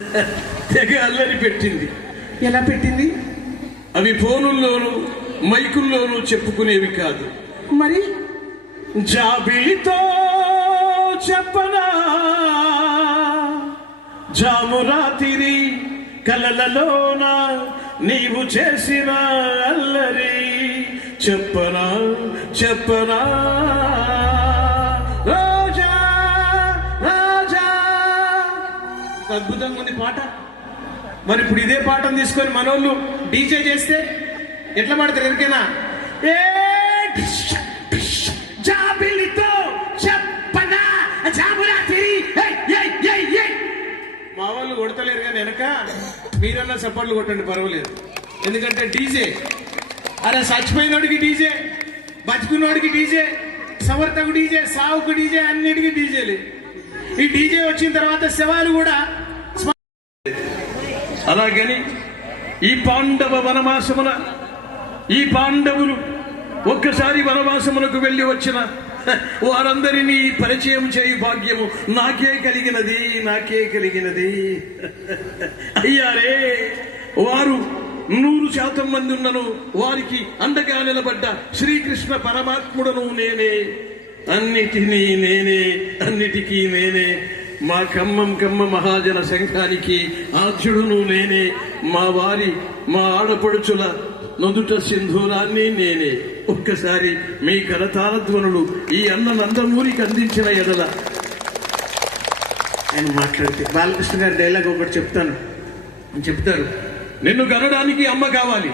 తెగ అల్లరి పెట్టింది. ఎలా పెట్టింది? అవి ఫోనుల్లోనూ మైకుల్లోనూ చెప్పుకునేవి కాదు. మరి జాబిలితో చెప్పనా, జామురాతిరి కలలలోన నీవు చేసిన అల్లరి చెప్పనా చెప్పనా రాజా రాజా. అద్భుతంగా ఉంది పాట. మరి ఇప్పుడు ఇదే పాటను తీసుకొని మనోళ్ళు డీజే చేస్తే ఎట్లా పాడతారు? ఎవరికైనా జాబిలితో చెప్పనా జామురాతిరి. మా వాళ్ళు కొడతలేరు కానీ వెనక మీరన్నా సపోర్ట్లు కొట్టండి, పర్వాలేదు. ఎందుకంటే డీజే, అరే చచ్చిపోయినోడికి డీజే, బతుకున్నోడికి డీజే, సవర్తకు డీజే, సావుకు డీజే, అన్నిటికీ డీజేలే. ఈ డీజే వచ్చిన తర్వాత శవాలు కూడా. అలాగని ఈ పాండవ వనవాసమున ఈ పాండవులు ఒక్కసారి వనవాసమునకు వెళ్ళి వచ్చిన వారందరినీ పరిచయం చేయు భాగ్యము నాకే కలిగినది, నాకే కలిగినది. అయ్యారే, వారు 100% మంది ఉన్నను వారికి అండగా నిలబడ్డ శ్రీకృష్ణ పరమాత్ముడను నేనే, అన్నిటినీ నేనే, అన్నిటికీ నేనే. మా కమ్మ మహాజన సంఘానికి ఆద్యుడును నేనే. మా వారి మా ఆడపడుచుల నొదుట సింధూరాన్ని నేనే. ఒక్కసారి మీ కరతాళధ్వనులు ఈ అన్న నందమూరికి అందించిన ఎడల. ఆయన మాట్లాడితే బాలకృష్ణ గారి డైలాగ్ ఒకటి చెప్తాను. చెప్తారు, నిన్ను కనడానికి అమ్మ కావాలి,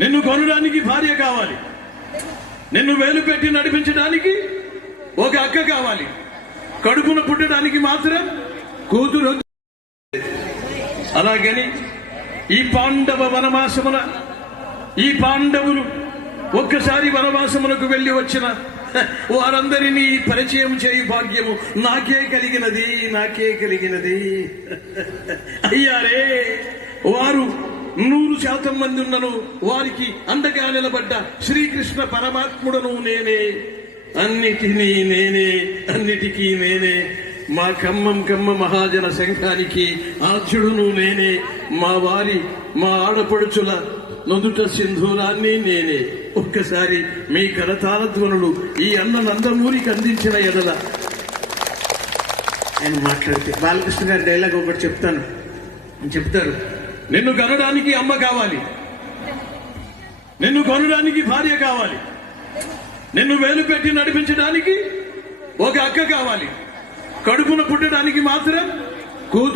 నిన్ను కొనడానికి భార్య కావాలి, నిన్ను వేలు పెట్టి నడిపించడానికి ఒక అక్క కావాలి, కడుపున పుట్టడానికి మాత్రం కూతురు. అలాగని ఈ పాండవ వనవాసమున ఈ పాండవులు ఒక్కసారి వనవాసమునకు వెళ్ళి వచ్చిన వారందరినీ పరిచయం చేయు భాగ్యము నాకే కలిగినది, నాకే కలిగినది. అయ్యారే, వారు 100% మంది ఉన్నను వారికి అండగా నిలబడ్డ శ్రీకృష్ణ పరమాత్ముడను నేనే, అన్నిటినీ నేనే, అన్నిటికీ నేనే. మా కమ్మ మహాజన సంఘానికి ఆద్యుడును నేనే. మా వారి మా ఆడపడుచుల నొదుట సింధూరాన్ని నేనే. ఒక్కసారి మీ కరతాళధ్వనులు ఈ అన్న నందమూరికి అందించిన ఎడల. ఆయన మాట్లాడితే బాలకృష్ణ గారి డైలాగ్ ఒకటి చెప్తాను. చెప్తారు, నిన్ను కనడానికి అమ్మ కావాలి, నిన్ను కొనడానికి భార్య కావాలి, నిన్ను వేలు పెట్టి నడిపించడానికి ఒక అక్క కావాలి, కడుపున పుట్టడానికి మాత్రం కూతురు.